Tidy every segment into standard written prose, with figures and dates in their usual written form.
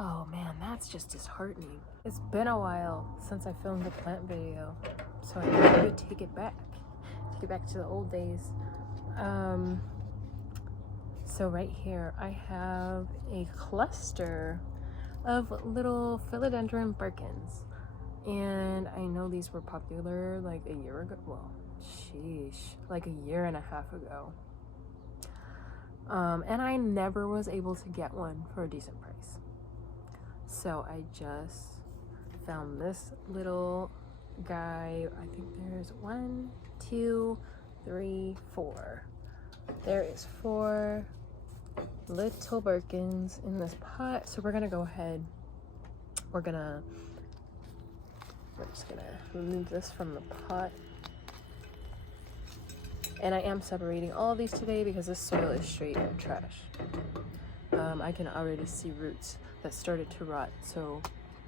Oh man, that's just disheartening. It's been a while since I filmed a plant video, so I need to take it back to the old days. So right here I have a cluster of little Philodendron Birkins, and I know these were popular like a year ago. Well, sheesh, like a year and a half ago. And I never was able to get one for a decent price. So I just found this little guy. I think there's 1, 2, 3, 4. There is 4 little Birkins in this pot. So we're gonna go ahead. We're just gonna remove this from the pot. And I am separating all of these today because this soil is straight trash. I can already see roots that started to rot, so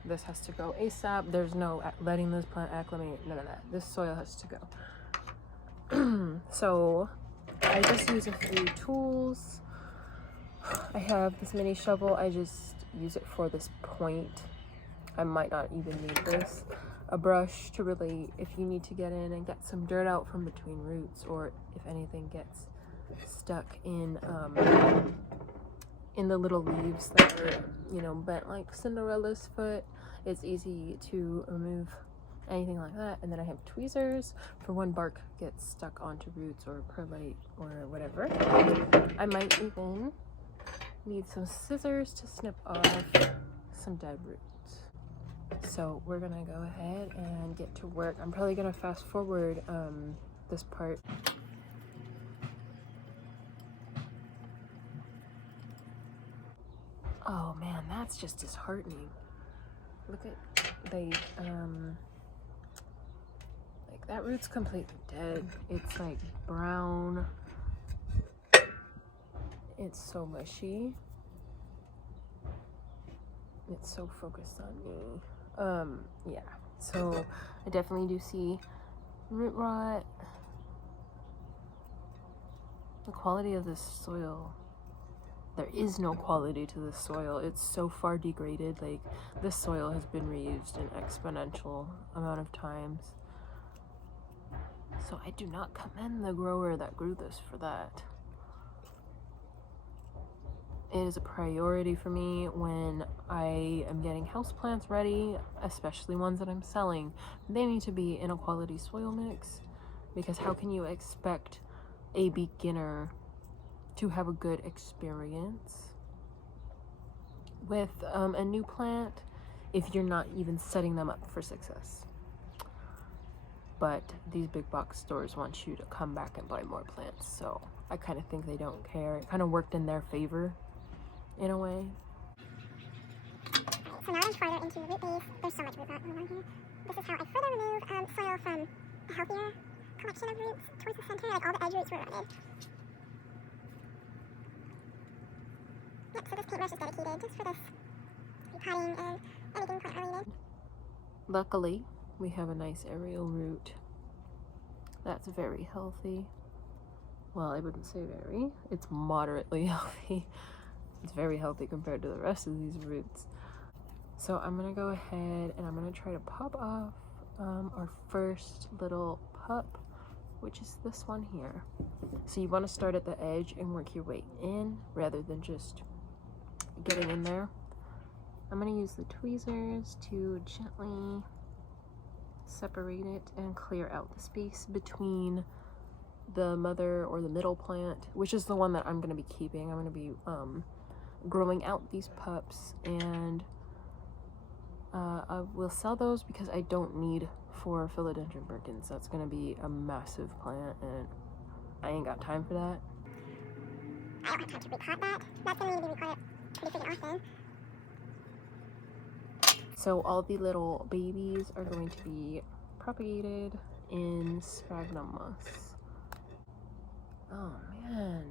this has to go ASAP. There's no letting this plant acclimate, none of that. This soil has to go. So I just use a few tools. I have this mini shovel. I just use it for this point. I might not even need this. A brush to really, if you need to get in and get some dirt out from between roots, or if anything gets stuck in the little leaves that are, you know, bent like Cinderella's foot, it's easy to remove anything like that. And then I have tweezers for when bark gets stuck onto roots or perlite or whatever. I might even need some scissors to snip off some dead roots. So we're gonna go ahead and get to work. I'm probably gonna fast forward this part. Oh man, that's just disheartening. Look at like that root's completely dead. It's like brown. It's so mushy. It's so focused on me. Yeah, so I definitely do see root rot. The quality of this soil, there is no quality to this soil. It's so far degraded. Like, this soil has been reused an exponential amount of times. So I do not commend the grower that grew this for that. It is a priority for me when I am getting houseplants ready, especially ones that I'm selling. They need to be in a quality soil mix, because how can you expect a beginner to have a good experience with a new plant if you're not even setting them up for success? But these big box stores want you to come back and buy more plants, so I kind of think they don't care. It kind of worked in their favor in a way. So now I'm further into the root base. There's so much root rot going on here. This is how I further remove soil from a healthier collection of roots towards the center. Like, all the edge roots were rotted. Yep, so this paintbrush is dedicated just for this repotting and anything plant related. Luckily, we have a nice aerial root that's very healthy. Well, I wouldn't say very. It's moderately healthy. It's very healthy compared to the rest of these roots. So I'm gonna go ahead and I'm gonna try to pop off our first little pup, which is this one here. So you want to start at the edge and work your way in rather than just getting in there. I'm gonna use the tweezers to gently separate it and clear out the space between the mother or the middle plant, which is the one that I'm gonna be keeping. I'm gonna be growing out these pups, and I will sell those because I don't need 4 Philodendron Birkins. That's gonna be a massive plant and I ain't got time for that. I don't have time to repot that. That's gonna need to be repotted pretty freaking often. So all the little babies are going to be propagated in sphagnum moss. Oh man,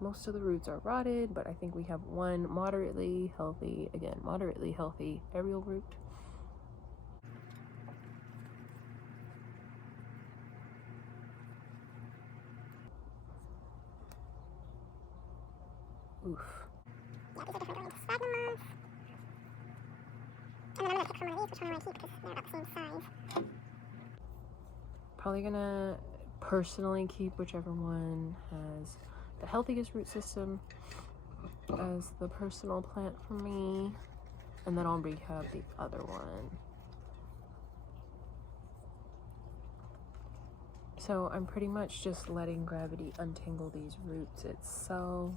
most of the roots are rotted, but I think we have one moderately healthy, again, moderately healthy aerial root. Oof. Yeah, these are different going into sphagnum moss. from one of these, which one I want to keep because they're about the same size. Probably gonna personally keep whichever one has the healthiest root system as the personal plant for me, and then I'll rehab the other one. So I'm pretty much just letting gravity untangle these roots itself.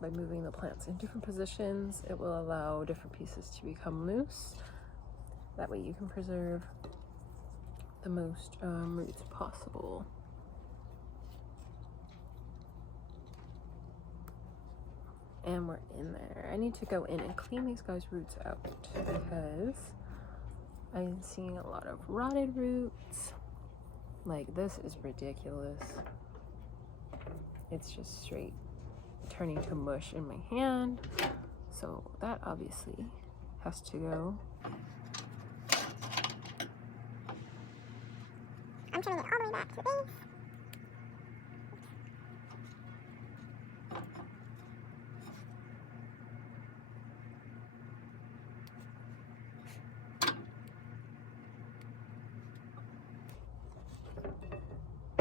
By moving the plants in different positions, it will allow different pieces to become loose. That way you can preserve the most roots possible. And we're in there. I need to go in and clean these guys' roots out because I'm seeing a lot of rotted roots. Like, this is ridiculous. It's just straight turning to mush in my hand. So that obviously has to go. I'm turning it all the way back to the base.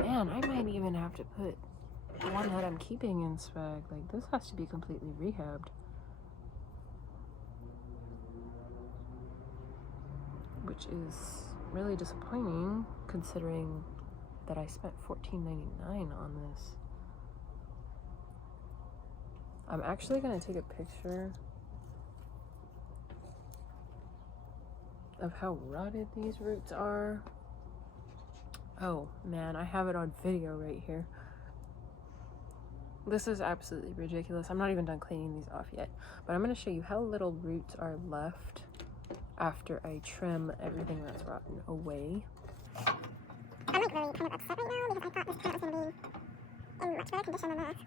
Man, I might even have to put the one that I'm keeping in swag. Like, this has to be completely rehabbed. Which is really disappointing considering that I spent $14.99 on this. I'm actually gonna take a picture of how rotted these roots are. Oh man, I have it on video right here. This is absolutely ridiculous. I'm not even done cleaning these off yet, but I'm gonna show you how little roots are left after I trim everything that's rotten away. I'm like really kind of upset right now because I thought this plant was going to be in much better condition than this.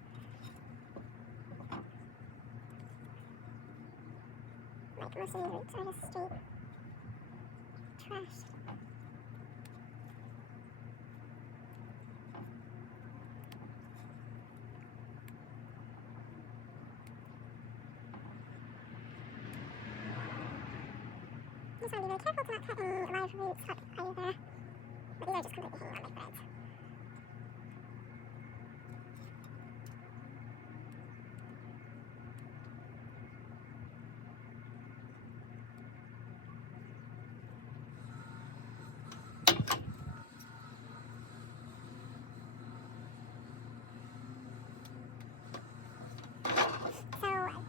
Like, most of these roots are just straight trash. I'm just want to be really careful to not cut any live roots up either. But these are just completely hanging on my threads. So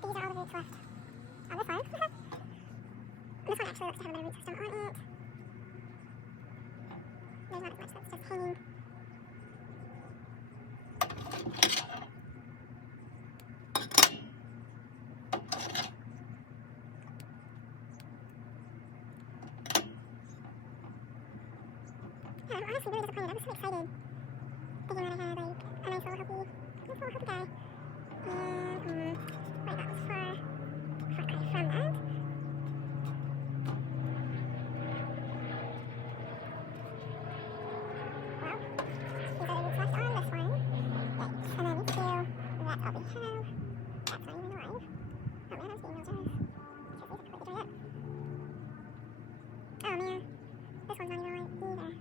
these are all the roots left on this one. This one actually looks to have a better root system on it. There's not as much that's just hanging. Yeah, I'm honestly really disappointed. I was so excited thinking that I had like a nice little healthy guy. And right, that was far cry from that.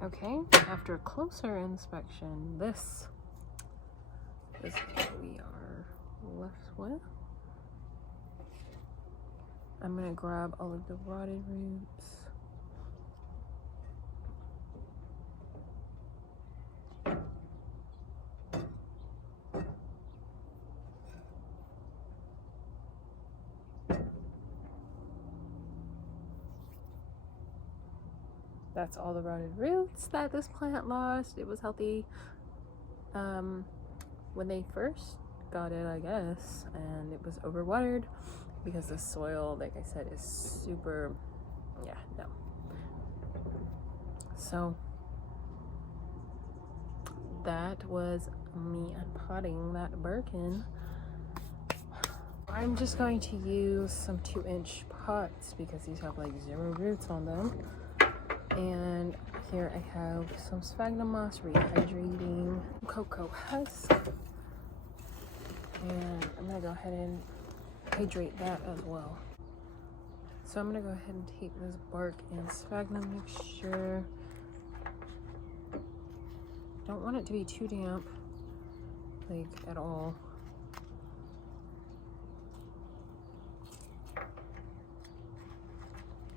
Okay, after a closer inspection, this is what we are left with. I'm gonna grab all of the rotted roots. That's all the rotted roots that this plant lost. It was healthy when they first got it, I guess, and it was overwatered because the soil, like I said, is super, yeah, no. So that was me unpotting that Birkin. I'm just going to use some 2-inch pots because these have like 0 roots on them. And here I have some sphagnum moss rehydrating, cocoa husk, and I'm gonna go ahead and hydrate that as well. So I'm gonna go ahead and take this bark and sphagnum mixture. Don't want it to be too damp, like at all.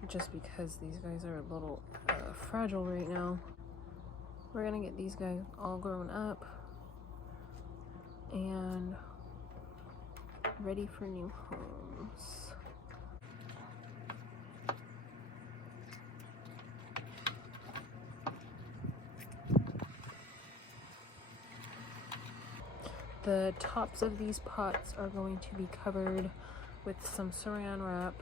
Just because these guys are a little fragile right now. We're gonna get these guys all grown up and ready for new homes. The tops of these pots are going to be covered with some saran wrap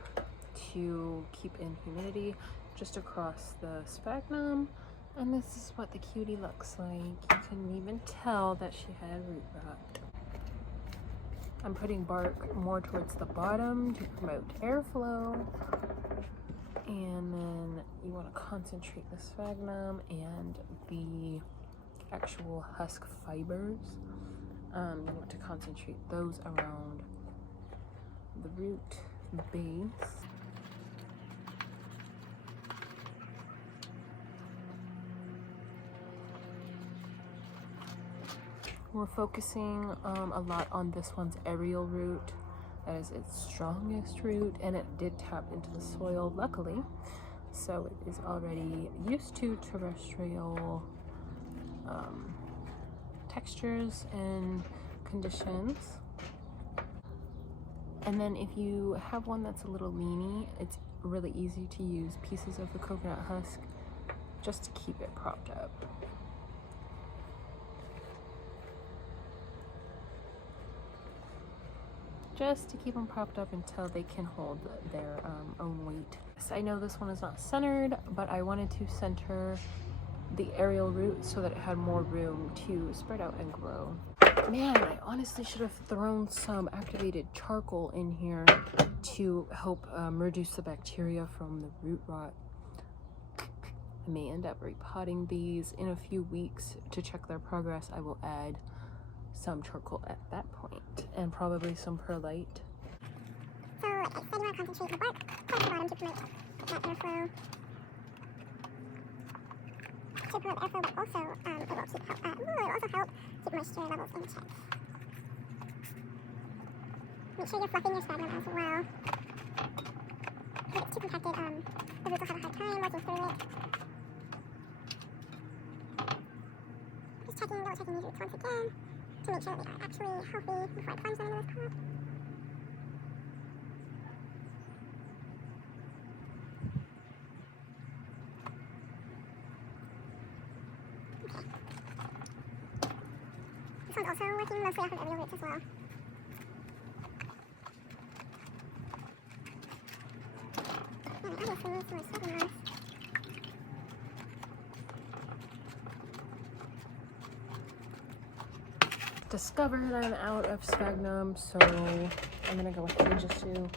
to keep in humidity just across the sphagnum. And this is what the cutie looks like. You can even tell that she had root rot. I'm putting bark more towards the bottom to promote airflow. And then you want to concentrate the sphagnum and the actual husk fibers. You want to concentrate those around the root base. We're focusing a lot on this one's aerial root. That is its strongest root, and it did tap into the soil, luckily. So it is already used to terrestrial textures and conditions. And then if you have one that's a little leany, it's really easy to use pieces of the coconut husk just to keep it propped up. Just to keep them propped up until they can hold their own weight. So I know this one is not centered, but I wanted to center the aerial root so that it had more room to spread out and grow. Man, I honestly should have thrown some activated charcoal in here to help reduce the bacteria from the root rot. I may end up repotting these in a few weeks. To check their progress, I will add some charcoal at that point, and probably some perlite. So, like I said, you want to concentrate the bark towards the bottom to promote that airflow. To promote airflow, but also it will also help keep moisture levels in check. Make sure you're fluffing your sphagnum as well. If it's too compacted, the roots will have a hard time working through it. Just double checking these roots once again to make sure they are actually healthy before I plunge them into this pot. This one's also working mostly off of aerial roots as well. And I obviously need some more sphagnum moss. Discovered I'm out of sphagnum, so I'm gonna go ahead and just do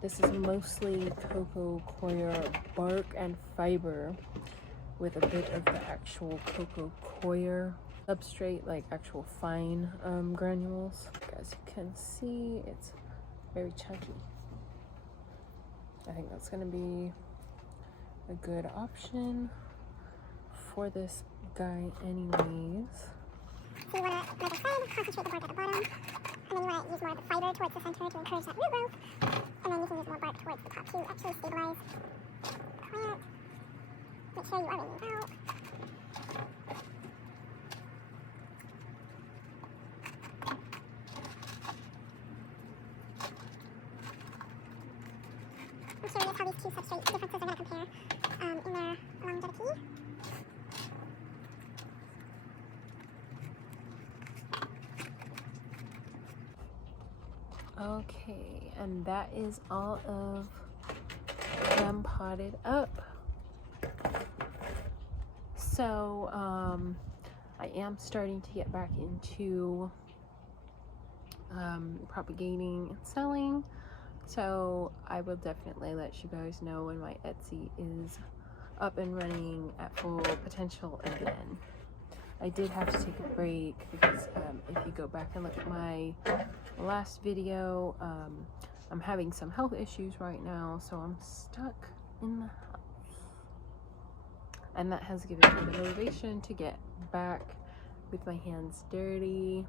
this is mostly cocoa coir bark and fiber with a bit of the actual cocoa coir substrate, like actual fine granules. As you can see, it's very chunky. I think that's gonna be a good option for this guy anyways. So you want to, like I said, concentrate the bark at the bottom, and then you want to use more of the fiber towards the center to encourage that root growth, and then you can use more bark towards the top to actually stabilize the plant. Make sure you are wringing out. I'm curious how these two substrate differences are going to compare in their longevity. Okay, and that is all of them potted up. So I am starting to get back into propagating and selling, so I will definitely let you guys know when my Etsy is up and running at full potential again. I did have to take a break because if you go back and look at my last video, I'm having some health issues right now, so I'm stuck in the house. And that has given me the motivation to get back with my hands dirty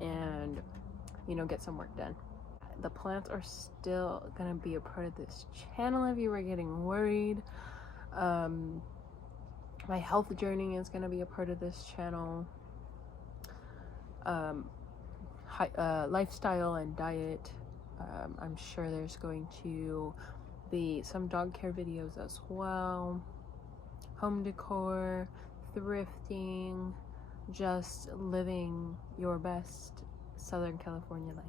and, you know, get some work done. The plants are still gonna be a part of this channel if you were getting worried. My health journey is gonna be a part of this channel. Lifestyle and diet. I'm sure there's going to be some dog care videos as well. Home decor, thrifting, just living your best Southern California life.